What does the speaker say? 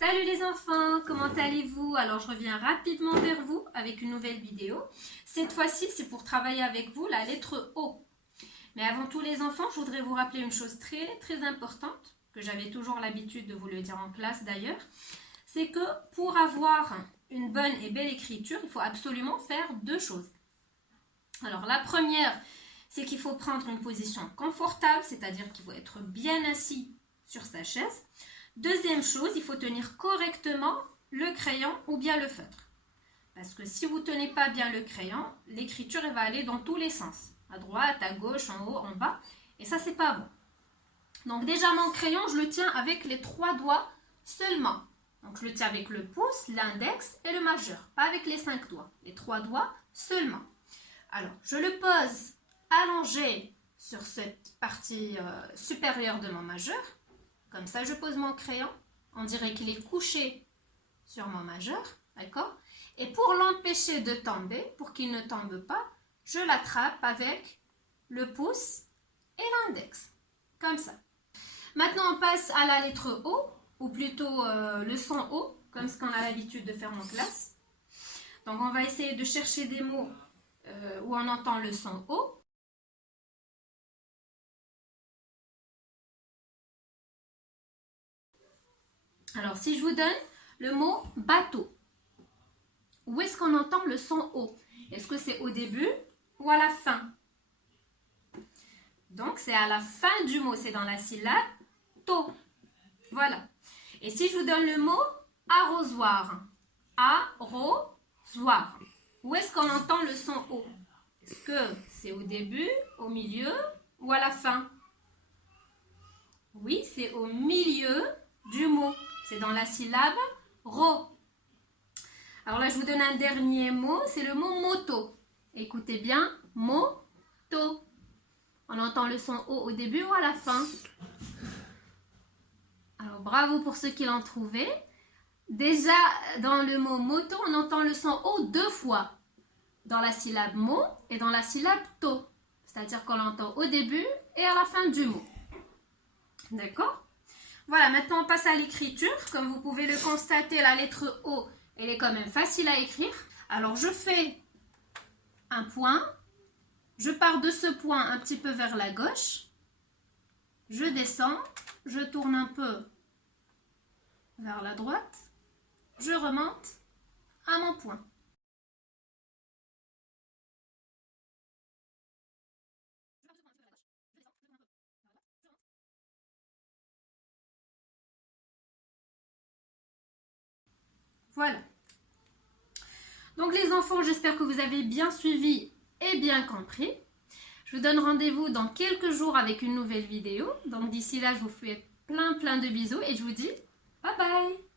Salut les enfants, comment allez-vous? Alors je reviens rapidement vers vous avec une nouvelle vidéo. Cette fois-ci, c'est pour travailler avec vous la lettre O. Mais avant tout les enfants, je voudrais vous rappeler une chose très importante, que j'avais toujours l'habitude de vous le dire en classe d'ailleurs, c'est que pour avoir une bonne et belle écriture, il faut absolument faire deux choses. Alors la première, c'est qu'il faut prendre une position confortable, c'est-à-dire qu'il faut être bien assis sur sa chaise. Deuxième chose, il faut tenir correctement le crayon ou bien le feutre. Parce que si vous ne tenez pas bien le crayon, l'écriture va aller dans tous les sens. À droite, à gauche, en haut, en bas. Et ça, c'est pas bon. Donc déjà, mon crayon, je le tiens avec les 3 doigts seulement. Donc je le tiens avec le pouce, l'index et le majeur. Pas avec les 5 doigts. Les 3 doigts seulement. Alors, je le pose allongé sur cette partie supérieure de mon majeur. Comme ça, je pose mon crayon. On dirait qu'il est couché sur mon majeur. D'accord? Et pour l'empêcher de tomber, pour qu'il ne tombe pas, je l'attrape avec le pouce et l'index. Comme ça. Maintenant, on passe à la lettre O, ou plutôt le son O, comme ce qu'on a l'habitude de faire en classe. Donc, on va essayer de chercher des mots où on entend le son O. Alors, si je vous donne le mot bateau, où est-ce qu'on entend le son O? Est-ce que c'est au début ou à la fin? Donc, c'est à la fin du mot, c'est dans la syllabe to. Voilà. Et si je vous donne le mot arrosoir, arrosoir, où est-ce qu'on entend le son O? Est-ce que c'est au début, au milieu ou à la fin? Oui, c'est au milieu du mot. C'est dans la syllabe ro. Alors là, je vous donne un dernier mot, c'est le mot moto. Écoutez bien, moto. On entend le son O au début ou à la fin? Alors bravo pour ceux qui l'ont trouvé. Déjà, dans le mot moto, on entend le son O 2 fois. Dans la syllabe mo et dans la syllabe to. C'est-à-dire qu'on l'entend au début et à la fin du mot. D'accord? Voilà, maintenant on passe à l'écriture. Comme vous pouvez le constater, la lettre O, elle est quand même facile à écrire. Alors je fais un point. Je pars de ce point un petit peu vers la gauche. Je descends. Je tourne un peu vers la droite. Je remonte à mon point. Voilà. Donc les enfants, j'espère que vous avez bien suivi et bien compris. Je vous donne rendez-vous dans quelques jours avec une nouvelle vidéo. Donc d'ici là, je vous fais plein de bisous et je vous dis bye bye.